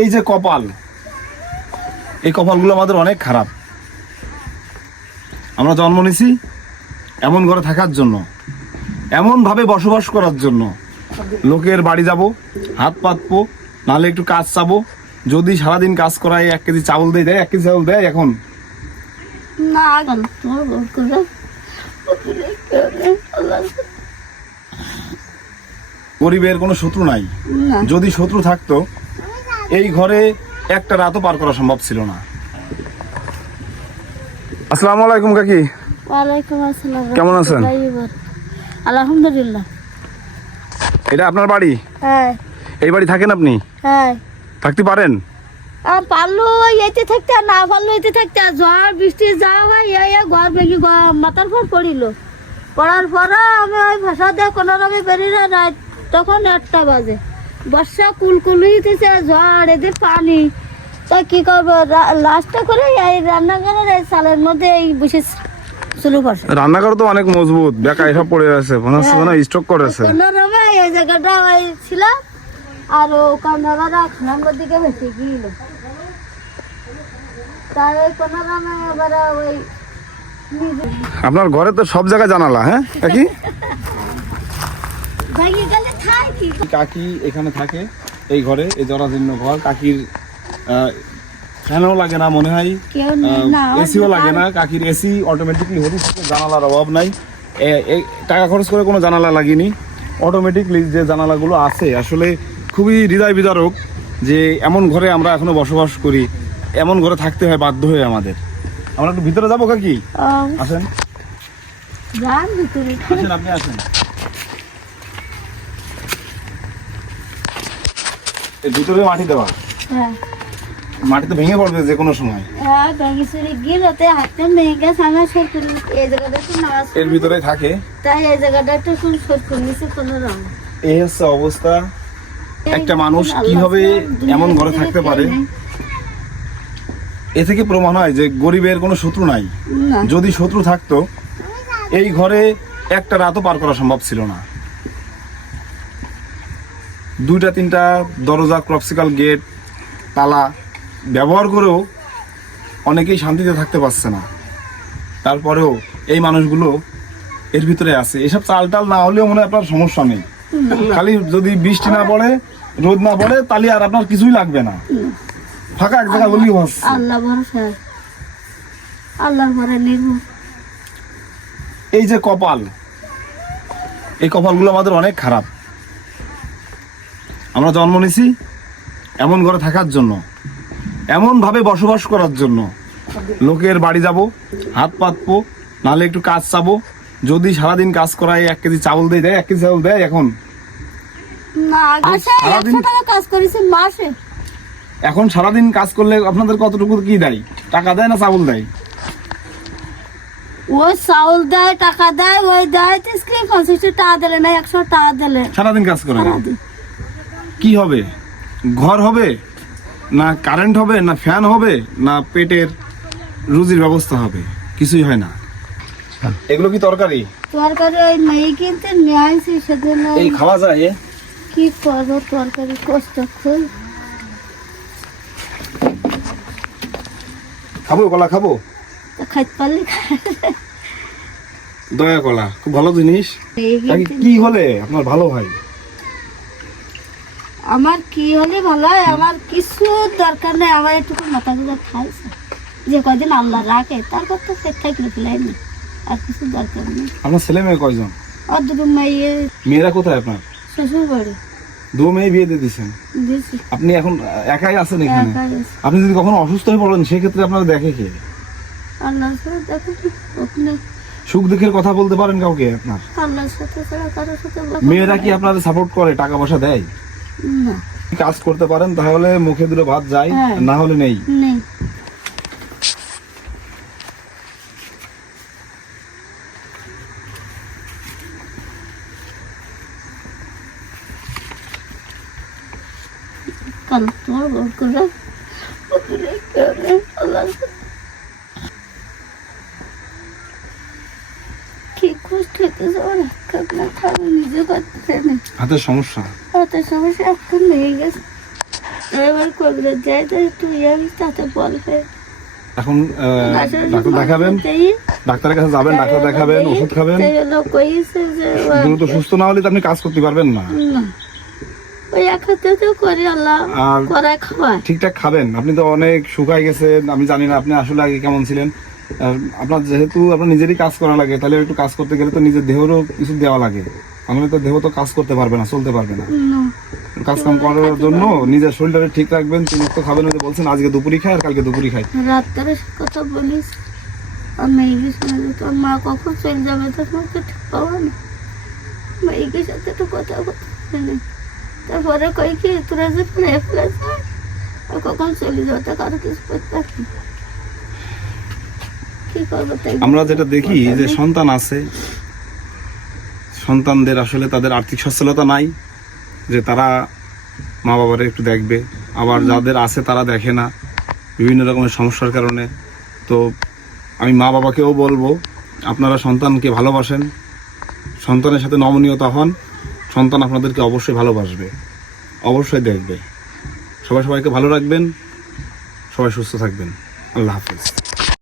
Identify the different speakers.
Speaker 1: এই যে কপাল এই কপালগুলো আমাদের অনেক খারাপ। আমরা জন্ম নিছি এমন ঘরে থাকার জন্য এমন ভাবে বসবাস করার জন্য। লোকের বাড়ি যাব হাত পাতবো নাহলে একটু কাজ চাবো। যদি সারাদিন কাজ করায় এক কেজি চাউল দিয়ে দেয় এক কেজি চাউল দেয় এখন? গরিবের কোনো শত্রু নাই। যদি শত্রু থাকতো এই ঘরে একটা রাতও পার করা সম্ভব ছিল না। আসসালামু আলাইকুম কাকি।
Speaker 2: ওয়ালাইকুম আসসালাম।
Speaker 1: কেমন আছেন?
Speaker 2: আলহামদুলিল্লাহ।
Speaker 1: এটা আপনার বাড়ি?
Speaker 2: হ্যাঁ।
Speaker 1: এই বাড়ি থাকেন আপনি?
Speaker 2: হ্যাঁ।
Speaker 1: থাকতে পারেন?
Speaker 2: পারল এতে থাকতে আর না পারল এতে থাকতে আর ঝড় বৃষ্টি যা হয় এই ঘর ভেঙে মাথার পর পড়িল। পড়ার পরে আমি ওই ভাষা দিয়ে কোনো রকমে বেরিয়ে রাত তখন একটা বাজে। বর্ষা কুলকুলি উঠেছে ঝড় এদের পানি। তা কি করব? লাস্টে করে এই রান্নাঘরের এই চালের মধ্যে এই বসে করছে।
Speaker 1: রান্নাঘর তো অনেক মজবুত। বেকা এসব পড়ে আছে। মনে হচ্ছে মনে স্টক করেছে
Speaker 2: কোনো রকমে এই জায়গাটা ওই ছিল। আর ও কান্দাবারা খানার দিকে ভেসে গিয়েছিল তার ওই কোনো রকমে এবারে ওই
Speaker 1: আপনার ঘরে তো সব জায়গায় জানালা হ্যাঁ?
Speaker 2: ভেঙে গেলে
Speaker 1: কাকি এখানে থাকে এই ঘরে এই জরাজীর্ণ ঘর। কাকির ফ্যানও লাগে না মনে হয়। এসিও লাগে না কাকির এসি অটোমেটিকলি হতে থাকে জানালার অভাব নাই। এই টাকা খরচ করে কোনো জানালা লাগিনি। অটোমেটিকলি যে জানালাগুলো আছে আসলে খুবই হৃদয় বিদারক যে এমন ঘরে আমরা এখনও বসবাস করি এমন ঘরে থাকতে হয় বাধ্য হয়ে আমাদের। আমরা একটু ভিতরে যাব কাকি? আসেন। আসেন আপনি আসেন। এর ভিতরে মাটি দেওয়া।
Speaker 2: হ্যাঁ।
Speaker 1: মাটি তো ভেঙে পড়বে যে কোনো সময়।
Speaker 2: হ্যাঁ ভেঙে চুরি গিয়ে ওতে হাতে ভেঙে গেছে সর করে এই জায়গাটা একটু নামাজ
Speaker 1: এর ভিতরে থাকে।
Speaker 2: তাই এই জায়গাটা একটু সর করে নিয়েছে কোনো রকম।
Speaker 1: এই হচ্ছে অবস্থা। একটা মানুষ কীভাবে এমন ঘরে থাকতে পারে? এ থেকে প্রমাণ হয় যে গরিবের কোনো শত্রু নাই। যদি শত্রু থাকতো এই ঘরে একটা রাতও পার করা সম্ভব ছিল না। দুইটা তিনটা দরজা ক্রপসিকাল গেট তালা ব্যবহার করেও অনেকেই শান্তিতে থাকতে পারছে না। তারপরেও এই মানুষগুলো এর ভিতরে আছে। এসব চাল টাল না হলেও মনে হয় আপনার সমস্যা নেই। খালি যদি বৃষ্টি না পড়ে রোদ না পড়ে তাহলে আর আপনার কিছুই লাগবে না। ফাঁকা এক জায়গা হলেই হচ্ছে।
Speaker 2: আল্লাহ ভরসা। আল্লাহর ভরে নির্ভর
Speaker 1: এই যে কপাল এই কপালগুলো আমাদের অনেক খারাপ। আমরা জন্ম নিছি এমন ঘরে থাকার জন্য এমন ভাবে বসবাস করার জন্য। লোকের বাড়ি যাব হাত পাতবো নাহলে একটু কাজ চাবো যদি সারাদিন কাজ করায় এক কেজি চাউল দিয়ে দেয় এক কেজি চাউল দেয় এখন? এখন সারাদিন কাজ করলে আপনাদের কতটুকু কি দেয়? টাকা দেয় না চাউল দেয়?
Speaker 2: ও চাউল দেয় টাকা দেয় ওই দেয় তো স্ক্রিন টাকা দিলে না একশো টাকা দিলে।
Speaker 1: সারাদিন কাজ করে। কি হবে? ঘর হবে? না কারেন্ট হবে? না ফ্যান হবে? না পেটের রুজির ব্যবস্থা হবে? কিছুই হয় না। এগুলো কি তরকারি?
Speaker 2: তরকারি ওই মেয়ে কিনতে নিয়ে সেদিন
Speaker 1: এই খাওয়া যায়?
Speaker 2: কি করব তরকারি? কষ্ট খুব।
Speaker 1: খাব কলা খাব?
Speaker 2: খাইতে পারলি
Speaker 1: দয়া কলা খুব ভালো জিনিস। কি হলে? আপনার ভালো হয়
Speaker 2: আমার কি হলে ভালো হয়? আমার কিছু দরকার নেই। আমার একটু মাথা গুলো খাইছে যে কদিন আল্লাহ রাখে তারপর তো সে থাকলে ফেলাই না আর কিছু দরকার নেই।
Speaker 1: আপনার ছেলে মেয়ে কয়জন?
Speaker 2: আর দুটো মেয়ে।
Speaker 1: মেয়েরা কোথায় আপনার?
Speaker 2: শ্বশুর বাড়ি
Speaker 1: দু মেয়ে বিয়ে দিয়ে দিচ্ছেন আপনি এখন একাই আছেন এখানে?
Speaker 2: একাই
Speaker 1: আপনি যদি কখনো অসুস্থ হয়ে পড়েন সেক্ষেত্রে আপনারা দেখে কে?
Speaker 2: আল্লাহর সাথে দেখো কি, ওখানে
Speaker 1: সুখ দুঃখের কথা বলতে পারেন কাউকে আপনার? মেয়েরা কি আপনাদের সাপোর্ট করে টাকা পয়সা দেয়? কাজ করতে পারেন তাহলে মুখে দুটো ভাত যায়
Speaker 2: হ্যাঁ।
Speaker 1: না হলে নেই। হাতের সমস্যা।
Speaker 2: হাতের সমস্যা এখন গেছে। এবার করলে যাই তো তুই আমি তাতে বলবে
Speaker 1: এখন ডাক্তার দেখাবেন? ডাক্তারের কাছে যাবেন ডাক্তার দেখাবেন ওষুধ খাবেন? দ্রুত সুস্থ না হলে তো আপনি কাজ করতে পারবেন না। আর ঠিকঠাক খাবেন আপনি তো অনেক শুকাই গেছেন আমি জানি না আপনি আসলে আগে কেমন ছিলেন। আপনার যেহেতু আপনার নিজেরই কাজ করা লাগে তাহলে একটু কাজ করতে গেলে তো নিজের দেহেরও কিছু দেওয়া লাগে। তাহলে তো দেহ তো কাজ করতে পারবে না চলতে পারবে না। কাজ কাম করার জন্য নিজের শরীরটা ঠিক রাখবেন তিন তো খাবেন ওই বলছেন আজকে দুপুরি খাই আর কালকে দুপুরি খাই।
Speaker 2: রাত্রে কথা বলিস শুনে তোর মা কখন চলে যাবে তোর মাকে ঠিক পাবো না। মেয়েকে সাথে তো কথা বলতে তারপরে কই কি তোরা যে ফেলে কখন চলে যাবে তা কারও কিছু করতে পারবি
Speaker 1: আমরা যেটা দেখি যে সন্তান আছে সন্তানদের আসলে তাদের আর্থিক সচ্ছলতা নাই যে তারা মা বাবারে একটু দেখবে। আবার যাদের আছে তারা দেখে না বিভিন্ন রকমের সমস্যার কারণে। তো আমি মা বাবাকেও বলব আপনারা সন্তানকে ভালোবাসেন সন্তানের সাথে নমনীয়তা হন সন্তান আপনাদেরকে অবশ্যই ভালোবাসবে অবশ্যই দেখবে। সবাই সবাইকে ভালো রাখবেন সবাই সুস্থ থাকবেন। আল্লাহ হাফিজ।